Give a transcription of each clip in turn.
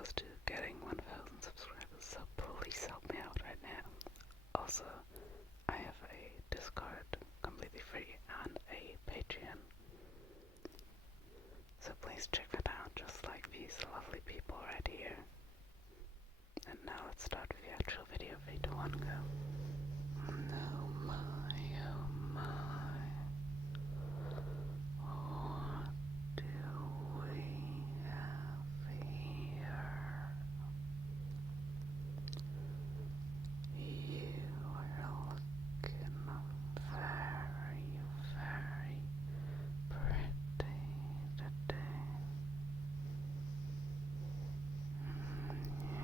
close to getting 1,000 subscribers, so please help me out right now. Also, I have a Discord completely free and a Patreon, so please check that out, just like these lovely people right here. And now let's start with the actual video. 3, 2, 1, go. Oh my, oh my. What do we have here? You are looking very, very pretty today.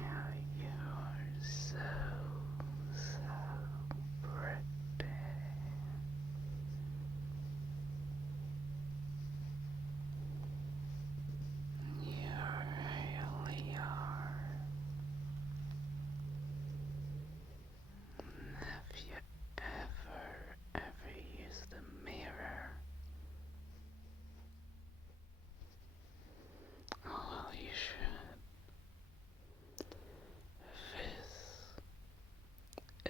Yeah, you are so pretty. You really are. Have you ever used a mirror? Oh, well, you should. This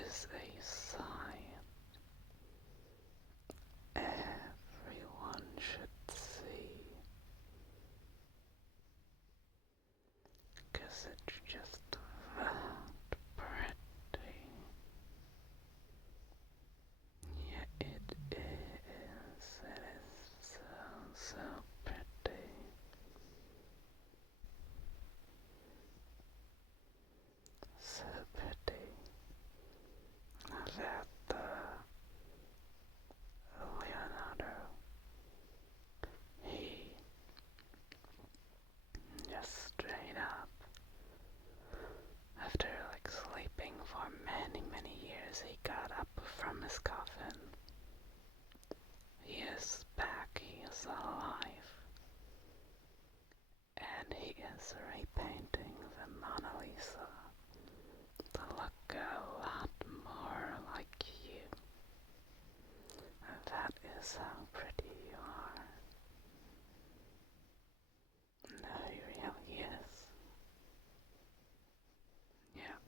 is a sign everyone should see, 'cause it's just that pretty. Yeah, it is so pretty. So pretty. Now that Leonardo, he just straight up, after like sleeping for many years, he got up from his coffin. He is back, he is alive, and he is repainting the Mona Lisa to look a lot more like you. And that is how pretty you are. No, he really is. Yeah.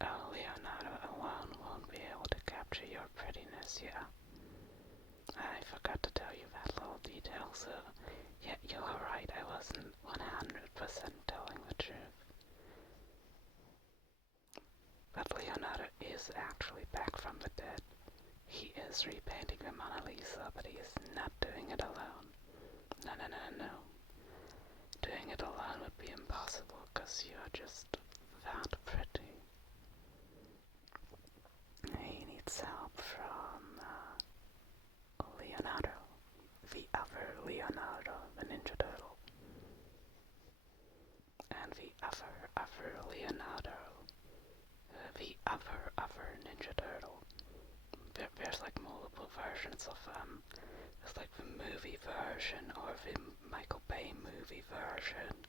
Oh, Leonardo alone won't be able to capture your prettiness, yeah. I forgot to tell you that little detail, so yeah, you are right, I wasn't 100% telling the truth. But Leonardo is actually back from the dead. He is repainting the Mona Lisa, but he is not doing it alone. No. Doing it alone would be impossible, because you are just that pretty. He needs help from Leonardo, the other Leonardo, the Ninja Turtle, and the other Leonardo, the other Ninja Turtle. There's like multiple versions of them. There's like the movie version, or the Michael Bay movie version,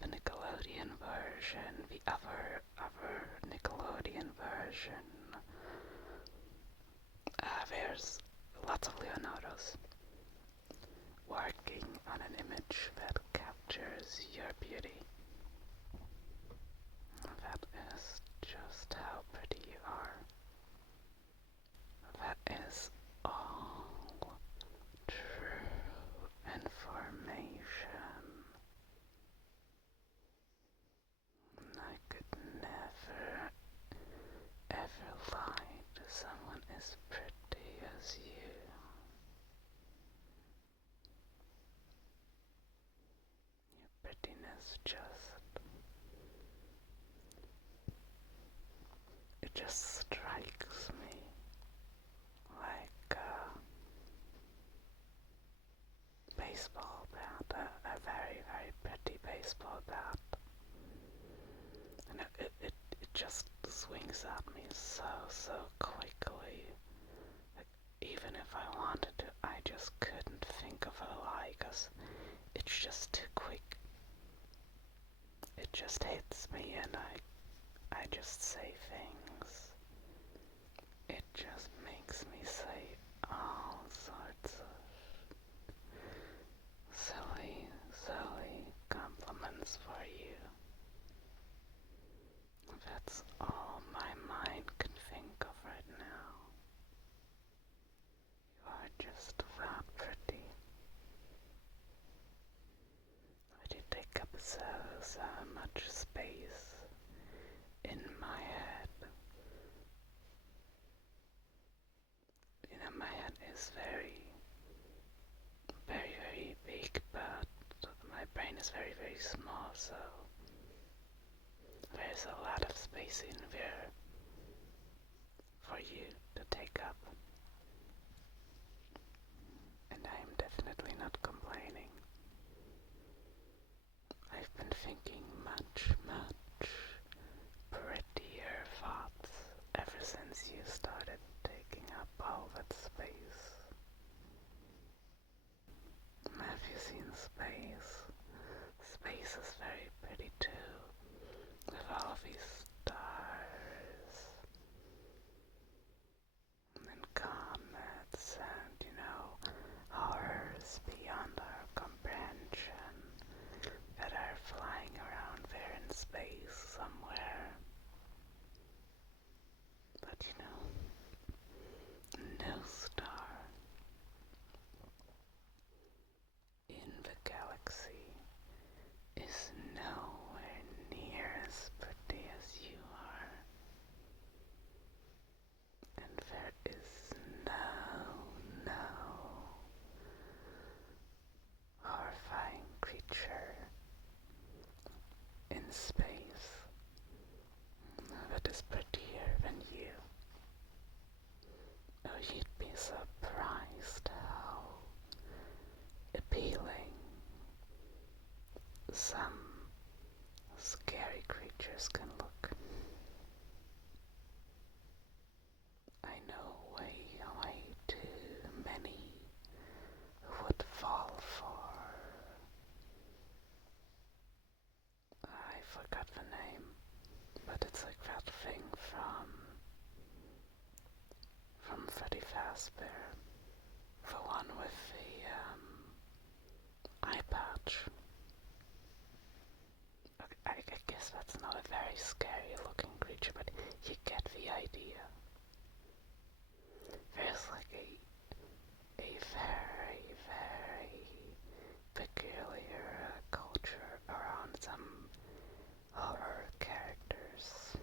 the Nickelodeon version, the other Nickelodeon version. There's lots of Leonardos working on an image that captures your beauty. That is just how pretty you are. That is all true information. I could never, ever lie to someone as pretty as you. Your prettiness it just strikes me like a baseball bat, a very pretty baseball bat. And it just swings at me so quickly. Like, even if I wanted to, I just couldn't think of a lie, 'cause it's just too quick. It just hits me, and I just say things. so much space in my head. You know, my head is very, very big, but my brain is very, very small, so there's a lot of space in there for you to take up. And I am definitely not complaining. I've been thinking much prettier thoughts ever since you started taking up all that space. Have you seen Space? Space is very pretty too, with all of these stars and comets and, you know, horrors beyond our comprehension that are flying around there in space somewhere. But you know, no star in the galaxy is nowhere near as pretty as you are. And there is no horrifying creature in space that is prettier than you. Oh, you'd be surprised how appealing some scary creatures can look. I know way too many who would fall for, I forgot the name, but it's like that thing from Freddy Fazbear, the one with the eye patch. Okay, I guess that's not a very scary looking creature, but you get the idea. There's like a very peculiar culture around some horror characters.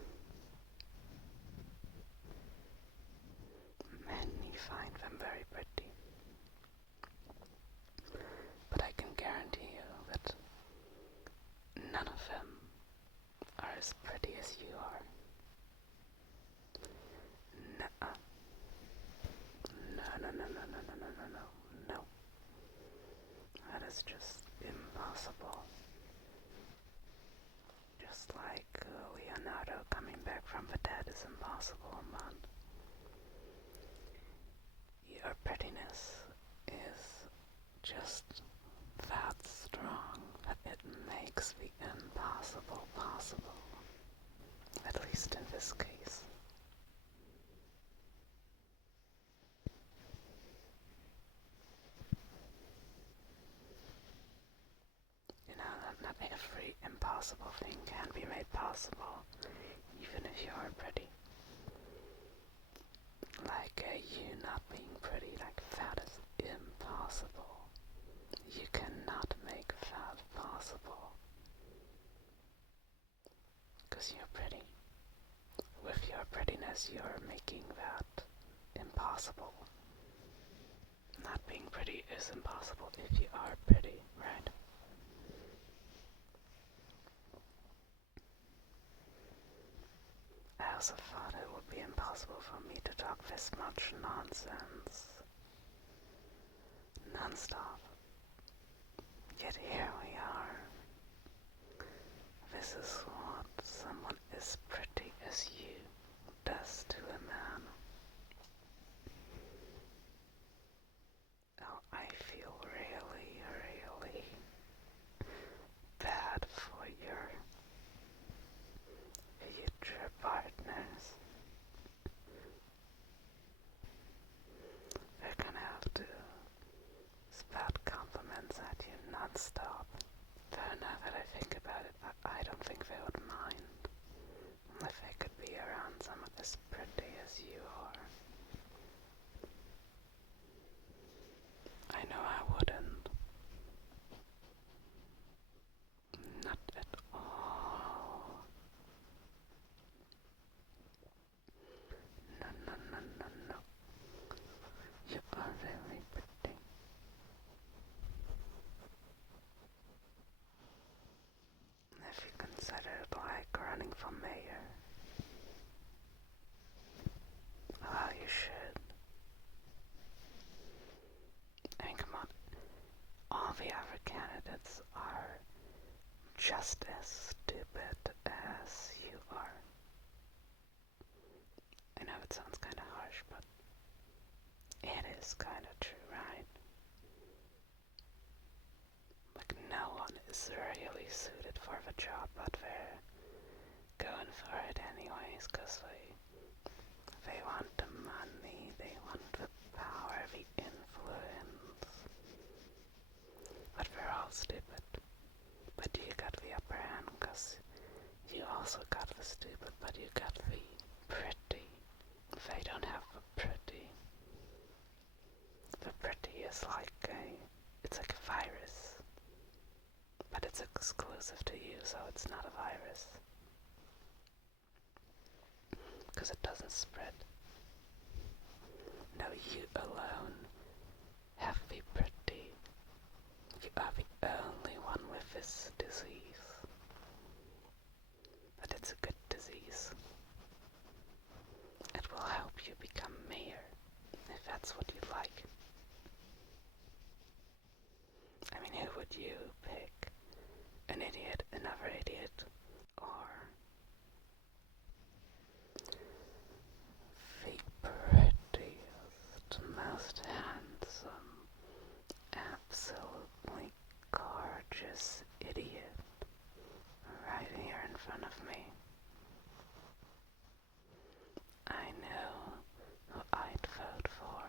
Many find them very pretty, but I can guarantee you that none of them are as pretty as you are. Nuh-uh. No. That is just impossible. Just like Leonardo coming back from the dead is impossible, man. Your prettiness is just that strong that it makes the impossible possible. At least in this case. You know, not every impossible thing can be made possible, even if you are pretty. Like you not being pretty, like that is impossible. You cannot make that possible. Because you're pretty. With your prettiness, you're making that impossible. Not being pretty is impossible if you are pretty, right? I also thought it would be impossible for me to talk this much nonsense. Non-stop. Yet here we are. This is what someone as pretty as you does to a man. Oh, I feel really bad for your future partners. They're gonna have to spout compliments at you non-stop. Though now that I think about it, I don't think they would mind if they could be around someone as pretty as you are. I know I wouldn't. Not just as stupid as you are. I know it sounds kind of harsh, but it is kind of true, right? Like, no one is really suited for the job, but they're going for it anyways, because they want the money, they want the power, the influence. But they're all stupid. But you got the upper hand, because you also got the stupid, but you got the pretty. They don't have the pretty. The pretty is it's like a virus. But it's exclusive to you, so it's not a virus. Because it doesn't spread. No, you alone have the pretty. You are the only one with this disease. But it's a good disease. It will help you become mayor, if that's what you'd like. I mean, who would you pick? An idiot, another idiot, or the prettiest, most handsome, absolutely gorgeous idiot right here in front of me? I know who I'd vote for.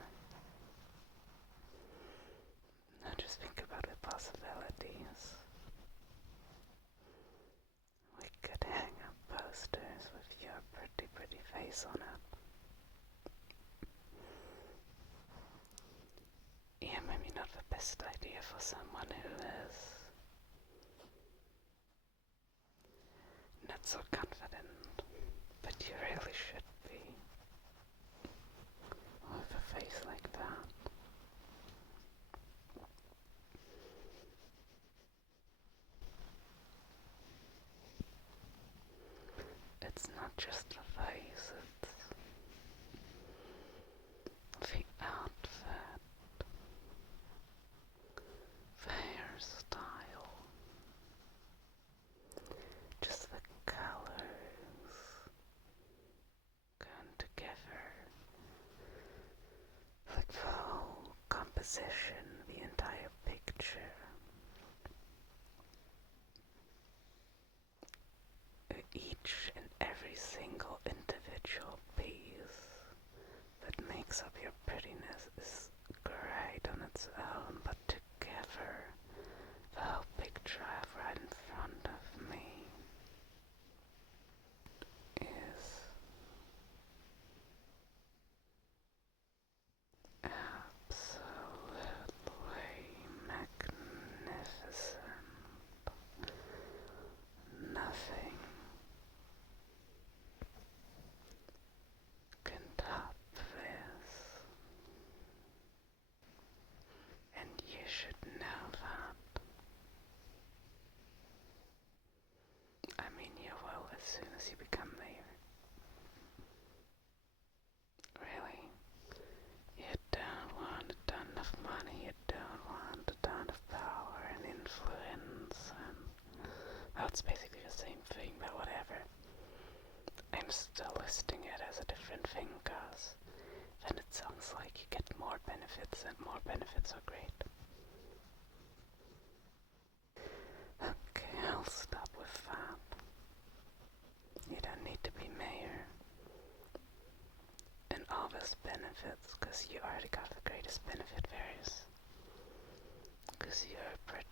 Now just think about the possibilities. We could hang up posters with your pretty face on it. Yeah, maybe not the best idea for someone who is not so confident, but you really should be with a face like that. It's not just the face, it's the outfit, the hairstyle, just the colors going together, like the whole composition, the entire picture. Each and every single individual piece that makes up your prettiness is great on its own, but together, the whole picture I have right in front of me is absolutely magnificent. Nothing can top this, and you should know that. I mean, you will as soon as you become mayor. Really? You don't want a ton of money, you don't want a ton of power and influence, and well, it's basically the same thing, but whatever. I'm still listing it as a different thing, cause then it sounds like you get more benefits, and more benefits are great. Okay, I'll stop with that. You don't need to be mayor. And all those benefits, cause you already got the greatest benefit there is. Cause you're pretty.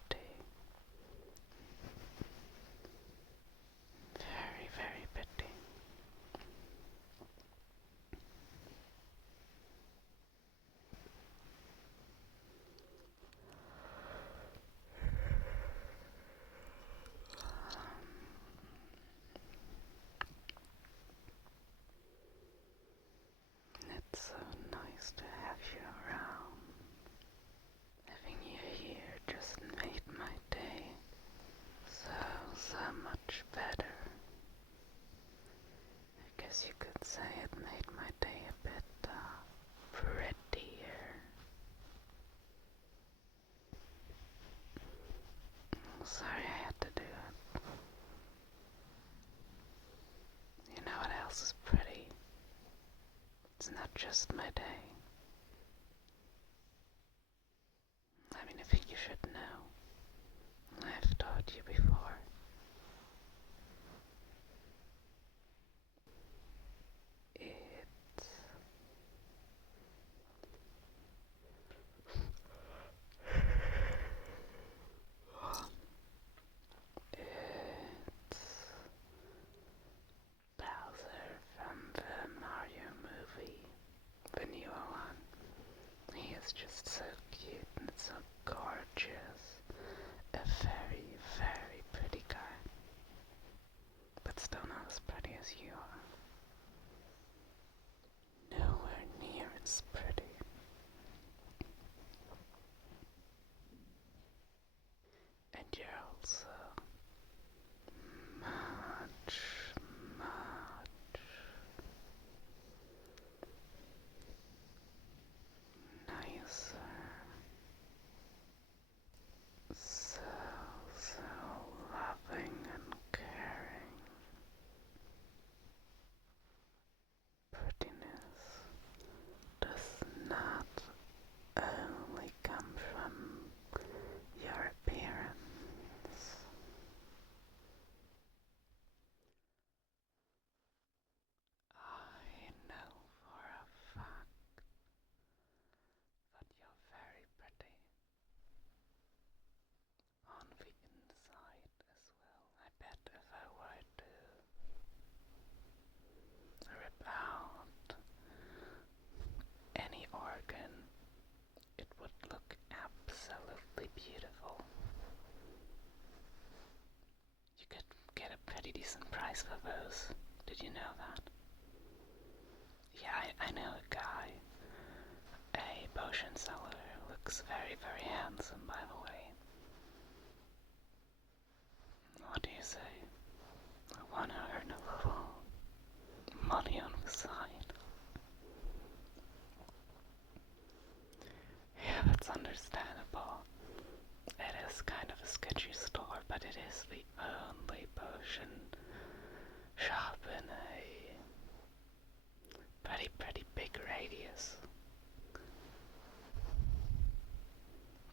Very, very pretty. It's so nice to have you around. Having you here just made my day so much better. I guess you could say it made my day a bit prettier. Sorry I had to do it. just my day. I mean, I think you should know. I've taught you before. It's Bowser from the Mario movie, the newer one. He is just so cute and so gorgeous. A very, very pretty guy. But still not as pretty as you are. Nowhere near as pretty. And you're also much, much nicer. So, so loving and caring. Prettiness does not only come from your appearance. I know for a fact that you're very pretty on the inside as well. I bet if I were to rip out any organ, it would look absolutely beautiful. You could get a pretty decent price for those. Did you know that? Yeah, I know a guy, a potion seller, who looks very, very handsome, by the way. What do you say? I want to earn a little money on the side. Yeah, that's understandable. It is kind of a sketchy store, but it is the only potion shop in a pretty big radius.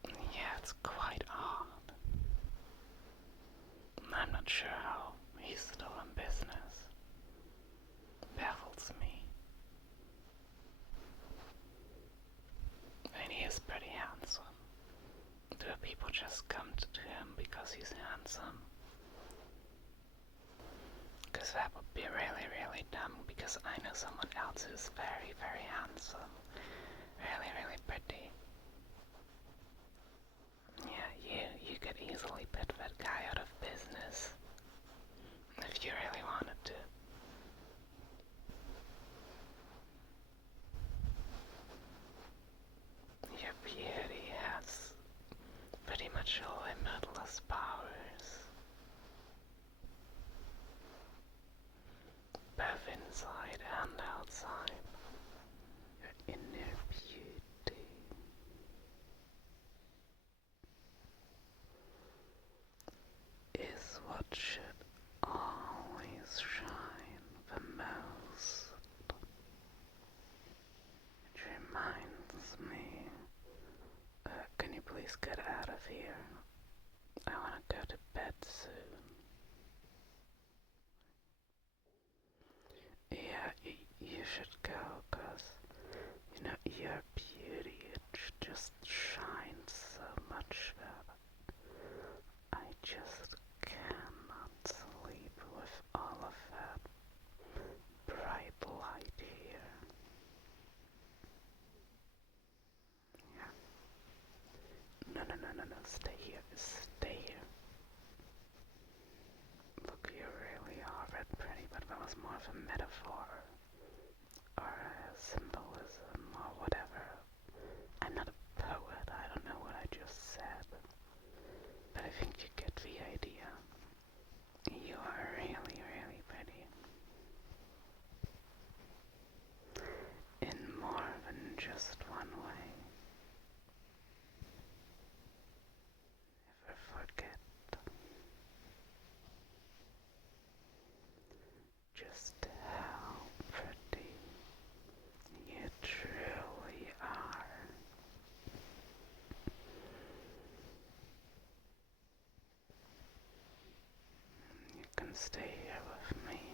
Yeah, it's quite odd. I'm not sure how he's still in business. Baffles me. And he is pretty handsome. Do people just come to him because he's handsome? Because that would be really, really dumb, because I know someone else who's very, very handsome. Really, really pretty. Yeah, you could easily put that guy out of business. If you really wanted to. Your beauty has pretty much limitless powers. Both inside and outside. Your inner beauty is what should always shine the most. Which reminds me, can you please get out of here? I want to go to bed soon. Yeah, you should go, cause, your beauty, it just shines so much that I just cannot sleep with all of that bright light here. Yeah. No, stay here, stay here. Look, you really are red pretty, but that was more of a metaphor. Or a symbolism, or whatever. I'm not a poet, I don't know what I just said. But I think you get the idea. You are really, really pretty. In more than just one way. If we're stay here with me.